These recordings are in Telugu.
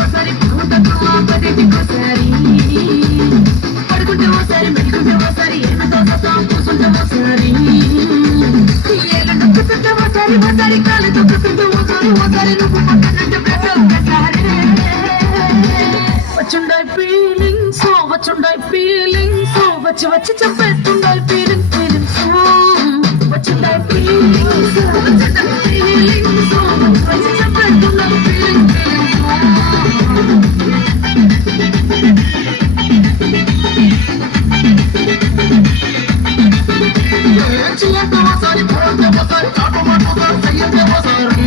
ఒకసారి పూతకు ఆపదేటి ఒకసారి పడుకుంటే ఒకసారి మెడుకుంటే ఒకసారి ఏమిటో కూర్చుంటే ఒకసారి ఏళ్ళు నొక్కుతుంటే ఒకసారి ఒకసారి కాలు తొక్కుతుంటే ఒకసారి నువ్వు పక్కనంటే ఒకసారి వచ్చుండాయి ఫీలింగ్స్ వచ్చి వచ్చి చెప్పేస్తుండాయి ఫీలింగ్స్ వచ్చుండాయి ఫీలింగ్స్ వచ్చి చెప్పేస్తుండాయి ఫీలింగ్స్ ఒకసారి పోతే ఒకసారి చాటమాటోసారి చెయ్యతే ఒకసారి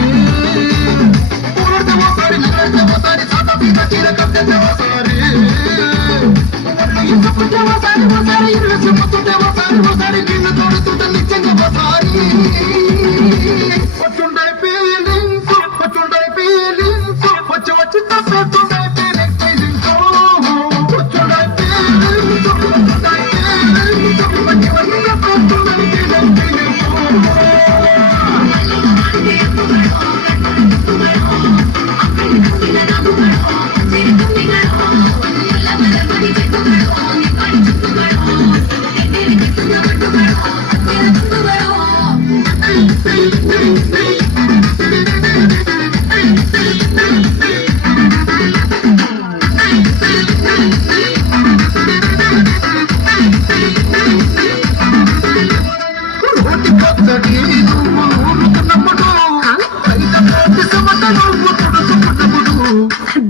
పూర్తి ఒకసారి నిలబెడితే ఒకసారి చాట మీద చీర కట్టేతే ఒకసారి ఇసుకుంటే ఒకసారి ఇల్లు చెప్పుతుంటే ఒకసారి నిన్ను తోడుతుంటే నిత్యంగా ఒకసారి వచ్చుండాయి ఫీలింగ్స్ వచ్చి వచ్చి తప్పేస్తుండాయి ఫీలింగ్స్ వచ్చుండాయి ఫీలింగ్స్ వచ్చి వచ్చి తప్పేస్తుండాయి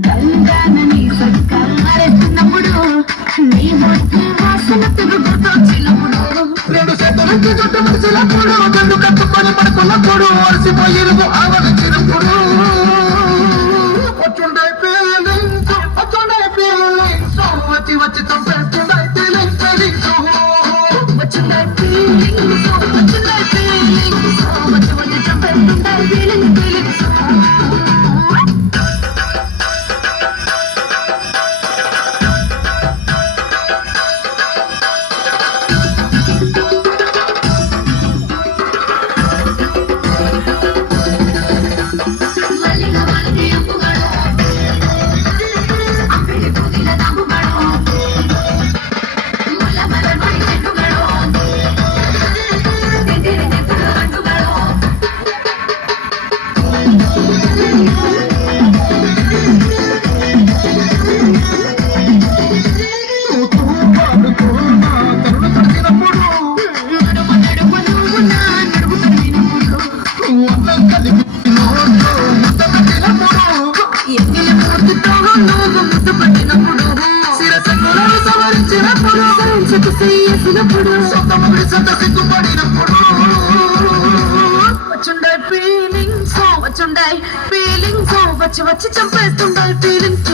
గంగానని సత్కారెత్తినప్పుడు నీ బొట్టు వాసన తిరుగుతొచ్చినప్పుడు రెండు చేతులకి చుట్టూ మరిచినప్పుడు గండు కట్టుకొని పడుకున్నప్పుడు అలసిపోయిరుగు ఆవరించినప్పుడు వచ్చుండాయి ఫీలింగ్స్ వచ్చి వచ్చి చంపేస్తుండాయి ఫీలింగ్స్ వచ్చిండాయి ఫీలింగ్స్ వచ్చి వచ్చి చంపేస్తుండాయి ఫీలింగ్స్ వచ్చి వచ్చి చంపేస్తుండాయి ఫీలింగ్స్